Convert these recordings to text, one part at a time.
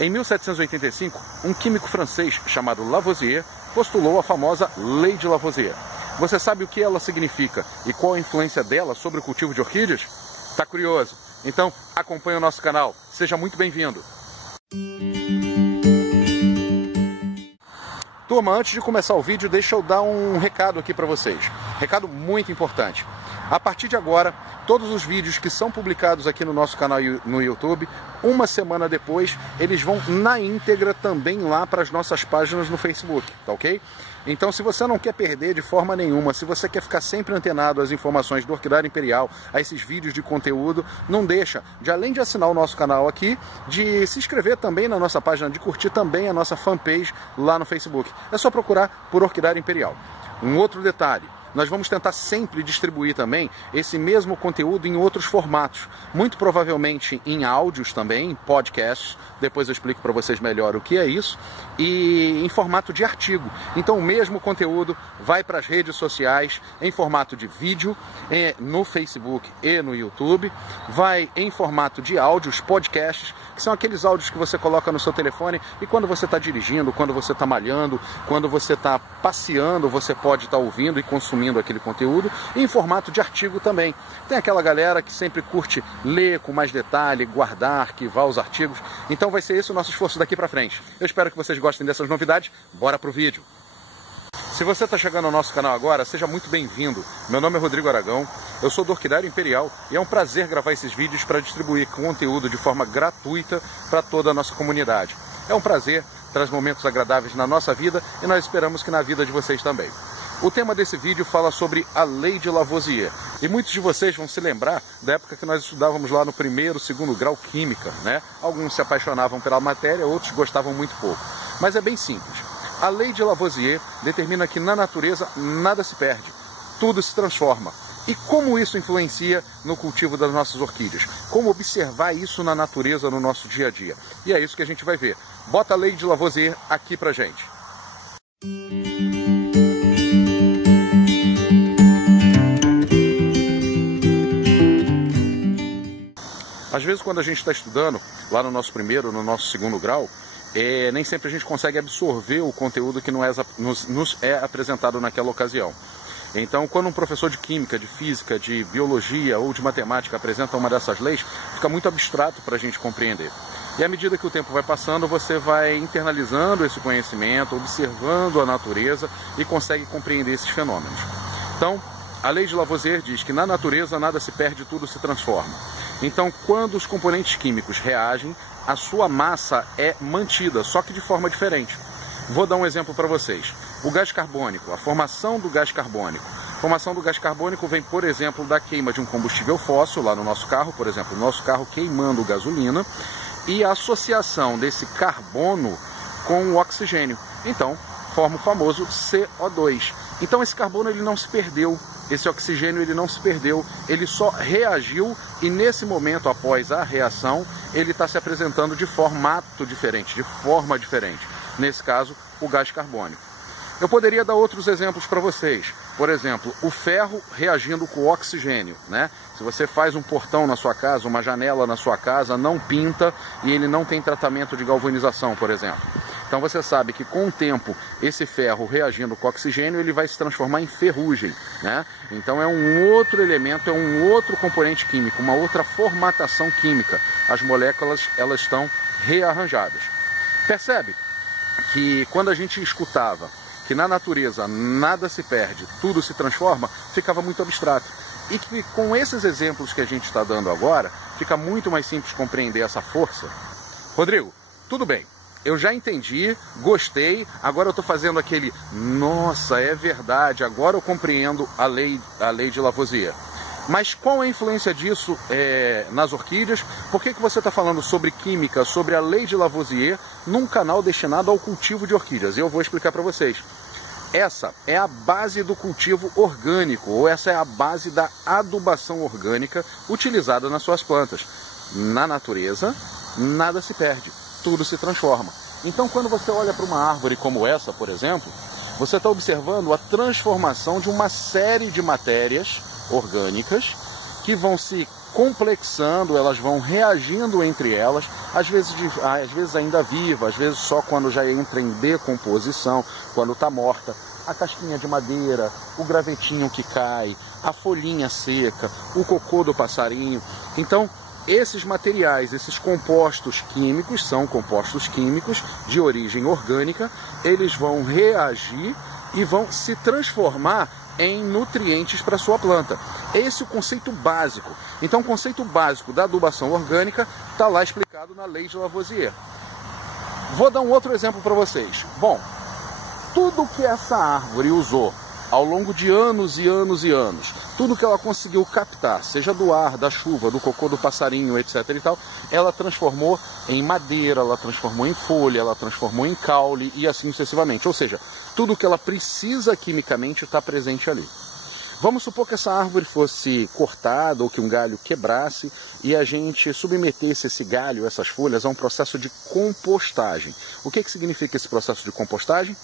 Em 1785, um químico francês chamado Lavoisier postulou a famosa Lei de Lavoisier. Você sabe o que ela significa e qual a influência dela sobre o cultivo de orquídeas? Tá curioso? Então acompanhe o nosso canal. Seja muito bem-vindo. Turma, antes de começar o vídeo, deixa eu dar um recado aqui para vocês. Recado muito importante. A partir de agora, todos os vídeos que são publicados aqui no nosso canal no YouTube, uma semana depois, eles vão na íntegra também lá para as nossas páginas no Facebook, tá ok? Então, se você não quer perder de forma nenhuma, se você quer ficar sempre antenado às informações do Orquidária Imperial, a esses vídeos de conteúdo, não deixa de, além de assinar o nosso canal aqui, de se inscrever também na nossa página, de curtir também a nossa fanpage lá no Facebook. É só procurar por Orquidária Imperial. Um outro detalhe. Nós vamos tentar sempre distribuir também esse mesmo conteúdo em outros formatos, muito provavelmente em áudios também, em podcasts, depois eu explico para vocês melhor o que é isso, e em formato de artigo. Então o mesmo conteúdo vai para as redes sociais em formato de vídeo, no Facebook e no YouTube, vai em formato de áudios, podcasts, que são aqueles áudios que você coloca no seu telefone e quando você está dirigindo, quando você está malhando, quando você está passeando, você pode estar ouvindo e consumindo aquele conteúdo, e em formato de artigo também. Tem aquela galera que sempre curte ler com mais detalhe, guardar, arquivar os artigos, então vai ser esse o nosso esforço daqui para frente. Eu espero que vocês gostem dessas novidades, bora pro vídeo! Se você está chegando ao nosso canal agora, seja muito bem-vindo. Meu nome é Rodrigo Aragão, eu sou do Orquidária Imperial e é um prazer gravar esses vídeos para distribuir conteúdo de forma gratuita para toda a nossa comunidade. É um prazer, traz momentos agradáveis na nossa vida e nós esperamos que na vida de vocês também. O tema desse vídeo fala sobre a Lei de Lavoisier. E muitos de vocês vão se lembrar da época que nós estudávamos lá no primeiro, segundo grau Química, né? Alguns se apaixonavam pela matéria, outros gostavam muito pouco. Mas é bem simples. A Lei de Lavoisier determina que na natureza nada se perde, tudo se transforma. E como isso influencia no cultivo das nossas orquídeas? Como observar isso na natureza, no nosso dia a dia? E é isso que a gente vai ver. Bota a Lei de Lavoisier aqui pra gente. Às vezes quando a gente está estudando, lá no nosso primeiro, no nosso segundo grau, nem sempre a gente consegue absorver o conteúdo que nos é apresentado naquela ocasião. Então, quando um professor de química, de física, de biologia ou de matemática apresenta uma dessas leis, fica muito abstrato para a gente compreender. E à medida que o tempo vai passando, você vai internalizando esse conhecimento, observando a natureza e consegue compreender esses fenômenos. Então, a Lei de Lavoisier diz que na natureza nada se perde, tudo se transforma. Então, quando os componentes químicos reagem, a sua massa é mantida, só que de forma diferente. Vou dar um exemplo para vocês. O gás carbônico, a formação do gás carbônico. A formação do gás carbônico vem, por exemplo, da queima de um combustível fóssil, lá no nosso carro, por exemplo, o nosso carro queimando gasolina, e a associação desse carbono com o oxigênio. Então, forma o famoso CO2. Então, esse carbono ele não se perdeu. Esse oxigênio ele não se perdeu, ele só reagiu e nesse momento, após a reação, ele está se apresentando de formato diferente, de forma diferente. Nesse caso, o gás carbônico. Eu poderia dar outros exemplos para vocês. Por exemplo, o ferro reagindo com o oxigênio, né? Se você faz um portão na sua casa, uma janela na sua casa, não pinta e ele não tem tratamento de galvanização, por exemplo. Então você sabe que com o tempo, esse ferro reagindo com o oxigênio, ele vai se transformar em ferrugem, né? Então é um outro elemento, é um outro componente químico, uma outra formatação química. As moléculas, elas estão rearranjadas. Percebe que quando a gente escutava que na natureza nada se perde, tudo se transforma, ficava muito abstrato. E que com esses exemplos que a gente está dando agora, fica muito mais simples compreender essa força. Rodrigo, tudo bem, eu já entendi, gostei, agora eu estou fazendo aquele, nossa, é verdade, agora eu compreendo a lei de Lavoisier. Mas qual é a influência disso nas orquídeas? Por que você está falando sobre química, sobre a Lei de Lavoisier, num canal destinado ao cultivo de orquídeas? E eu vou explicar para vocês. Essa é a base do cultivo orgânico, ou essa é a base da adubação orgânica utilizada nas suas plantas. Na natureza, nada se perde, tudo se transforma. Então, quando você olha para uma árvore como essa, por exemplo, você está observando a transformação de uma série de matérias orgânicas que vão se complexando, elas vão reagindo entre elas às vezes ainda viva, às vezes só quando já entra em decomposição, quando está morta. A casquinha de madeira, o gravetinho que cai, a folhinha seca, o cocô do passarinho. Então, esses materiais, esses compostos químicos, são compostos químicos de origem orgânica, eles vão reagir e vão se transformar em nutrientes para a sua planta. Esse é o conceito básico. Então, o conceito básico da adubação orgânica está lá explicado na Lei de Lavoisier. Vou dar um outro exemplo para vocês. Bom, tudo que essa árvore usou ao longo de anos e anos e anos, tudo que ela conseguiu captar, seja do ar, da chuva, do cocô do passarinho, etc. e tal, ela transformou em madeira, ela transformou em folha, ela transformou em caule e assim sucessivamente. Ou seja, tudo que ela precisa quimicamente está presente ali. Vamos supor que essa árvore fosse cortada ou que um galho quebrasse e a gente submetesse esse galho, essas folhas, a um processo de compostagem. O que significa esse processo de compostagem?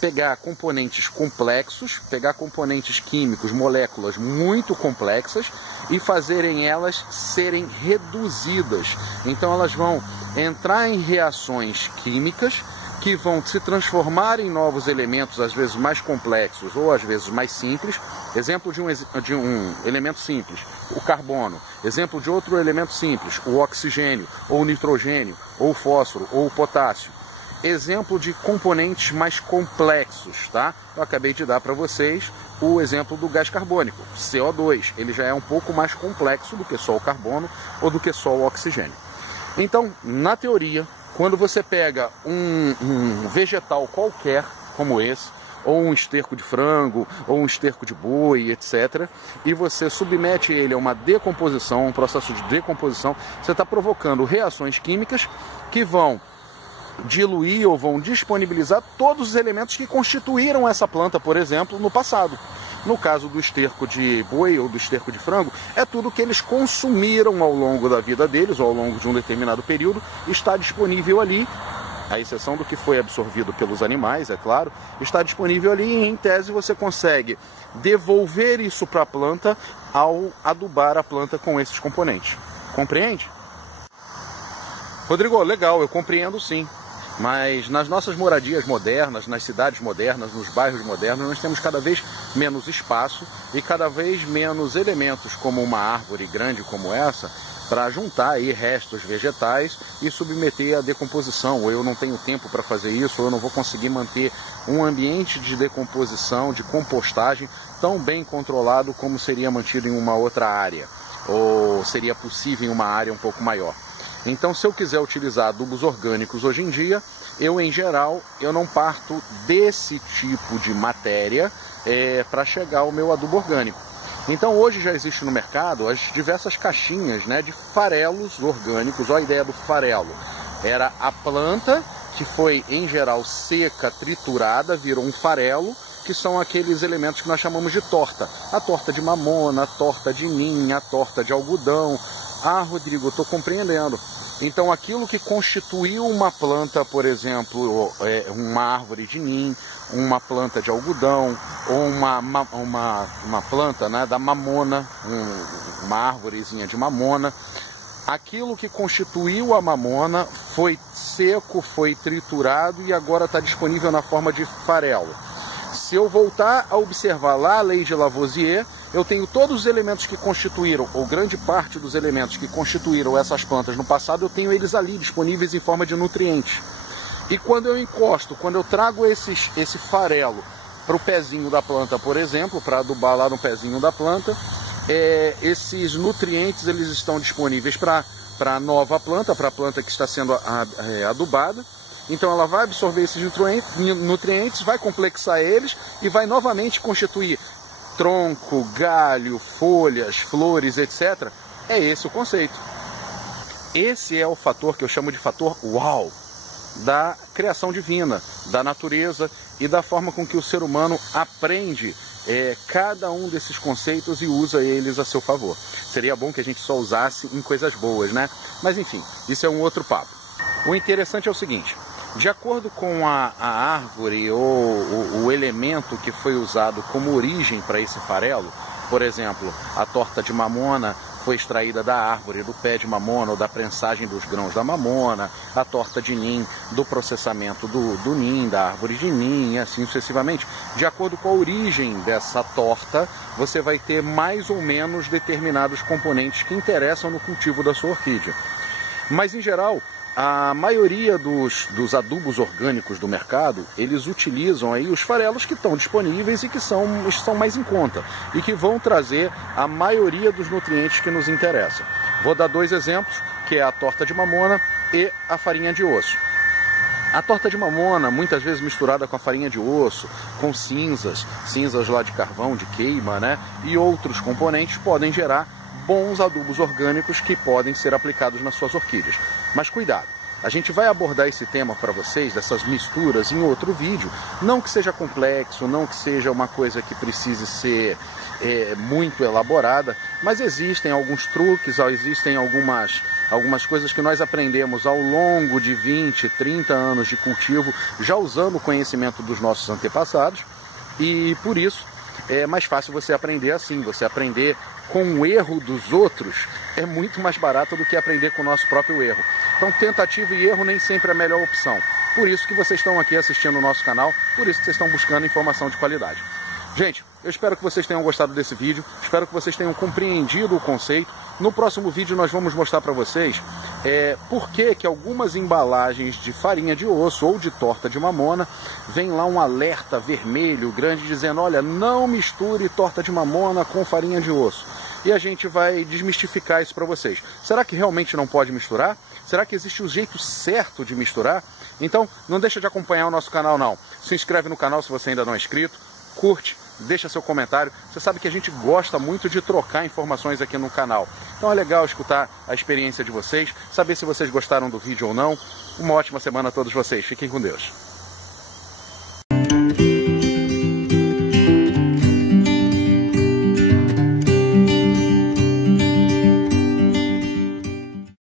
Pegar componentes complexos, pegar componentes químicos, moléculas muito complexas e fazerem elas serem reduzidas. Então elas vão entrar em reações químicas que vão se transformar em novos elementos, às vezes mais complexos ou às vezes mais simples. Exemplo de um elemento simples, o carbono. Exemplo de outro elemento simples, o oxigênio, ou o nitrogênio, ou o fósforo, ou o potássio. Exemplo de componentes mais complexos, tá? Eu acabei de dar para vocês o exemplo do gás carbônico, CO2. Ele já é um pouco mais complexo do que só o carbono ou do que só o oxigênio. Então, na teoria, quando você pega um vegetal qualquer, como esse, ou um esterco de frango, ou um esterco de boi, etc., e você submete ele a uma decomposição, um processo de decomposição, você está provocando reações químicas que vão diluir ou vão disponibilizar todos os elementos que constituíram essa planta, por exemplo, no passado. No caso do esterco de boi ou do esterco de frango, é tudo que eles consumiram ao longo da vida deles, ou ao longo de um determinado período, está disponível ali, à exceção do que foi absorvido pelos animais, é claro, está disponível ali e, em tese, você consegue devolver isso para a planta ao adubar a planta com esses componentes. Compreende? Rodrigo, legal, eu compreendo sim. Mas nas nossas moradias modernas, nas cidades modernas, nos bairros modernos, nós temos cada vez menos espaço e cada vez menos elementos, como uma árvore grande como essa, para juntar aí restos vegetais e submeter à decomposição. Ou eu não tenho tempo para fazer isso, ou eu não vou conseguir manter um ambiente de decomposição, de compostagem, tão bem controlado como seria mantido em uma outra área, ou seria possível em uma área um pouco maior. Então, se eu quiser utilizar adubos orgânicos hoje em dia, em geral, eu não parto desse tipo de matéria para chegar ao meu adubo orgânico. Então, hoje já existe no mercado as diversas caixinhas, né, de farelos orgânicos. Olha a ideia do farelo. Era a planta que foi, em geral, seca, triturada, virou um farelo, que são aqueles elementos que nós chamamos de torta. A torta de mamona, a torta de ninho, a torta de algodão. Ah, Rodrigo, eu estou compreendendo. Então, aquilo que constituiu uma planta, por exemplo, uma árvore de ninho, uma planta de algodão, ou uma planta, né, da mamona, uma árvorezinha de mamona, aquilo que constituiu a mamona foi seco, foi triturado e agora está disponível na forma de farelo. Se eu voltar a observar lá a Lei de Lavoisier, eu tenho todos os elementos que constituíram, ou grande parte dos elementos que constituíram essas plantas no passado, eu tenho eles ali disponíveis em forma de nutrientes. E quando eu encosto, quando eu trago esse farelo para o pezinho da planta, por exemplo, para adubar lá no pezinho da planta, esses nutrientes eles estão disponíveis para a nova planta, para a planta que está sendo adubada. Então ela vai absorver esses nutrientes, vai complexar eles e vai novamente constituir tronco, galho, folhas, flores, etc. É esse o conceito. Esse é o fator que eu chamo de fator uau, da criação divina, da natureza e da forma com que o ser humano aprende cada um desses conceitos e usa eles a seu favor. Seria bom que a gente só usasse em coisas boas, né? Mas enfim, isso é um outro papo. O interessante é o seguinte: de acordo com a árvore ou o elemento que foi usado como origem para esse farelo, por exemplo, a torta de mamona foi extraída da árvore, do pé de mamona ou da prensagem dos grãos da mamona, a torta de nim do processamento do nim, da árvore de nim, e assim sucessivamente. De acordo com a origem dessa torta, você vai ter mais ou menos determinados componentes que interessam no cultivo da sua orquídea. Mas, em geral, a maioria dos adubos orgânicos do mercado, eles utilizam aí os farelos que estão disponíveis e que são mais em conta e que vão trazer a maioria dos nutrientes que nos interessam. Vou dar 2 exemplos, que é a torta de mamona e a farinha de osso. A torta de mamona, muitas vezes misturada com a farinha de osso, com cinzas lá de carvão, de queima, né? E outros componentes podem gerar bons adubos orgânicos que podem ser aplicados nas suas orquídeas. Mas cuidado, a gente vai abordar esse tema para vocês, dessas misturas, em outro vídeo. Não que seja complexo, não que seja uma coisa que precise ser muito elaborada, mas existem alguns truques, existem algumas coisas que nós aprendemos ao longo de 20, 30 anos de cultivo, já usando o conhecimento dos nossos antepassados, e por isso é mais fácil você aprender assim, você aprender com o erro dos outros é muito mais barato do que aprender com o nosso próprio erro. Então, tentativa e erro nem sempre é a melhor opção. Por isso que vocês estão aqui assistindo o nosso canal, por isso que vocês estão buscando informação de qualidade. Gente, eu espero que vocês tenham gostado desse vídeo, espero que vocês tenham compreendido o conceito. No próximo vídeo nós vamos mostrar para vocês por que algumas embalagens de farinha de osso ou de torta de mamona vem lá um alerta vermelho grande dizendo: olha, não misture torta de mamona com farinha de osso. E a gente vai desmistificar isso para vocês. Será que realmente não pode misturar? Será que existe o jeito certo de misturar? Então não deixa de acompanhar o nosso canal não. Se inscreve no canal se você ainda não é inscrito, curte, deixa seu comentário. Você sabe que a gente gosta muito de trocar informações aqui no canal. Então é legal escutar a experiência de vocês, saber se vocês gostaram do vídeo ou não. Uma ótima semana a todos vocês. Fiquem com Deus.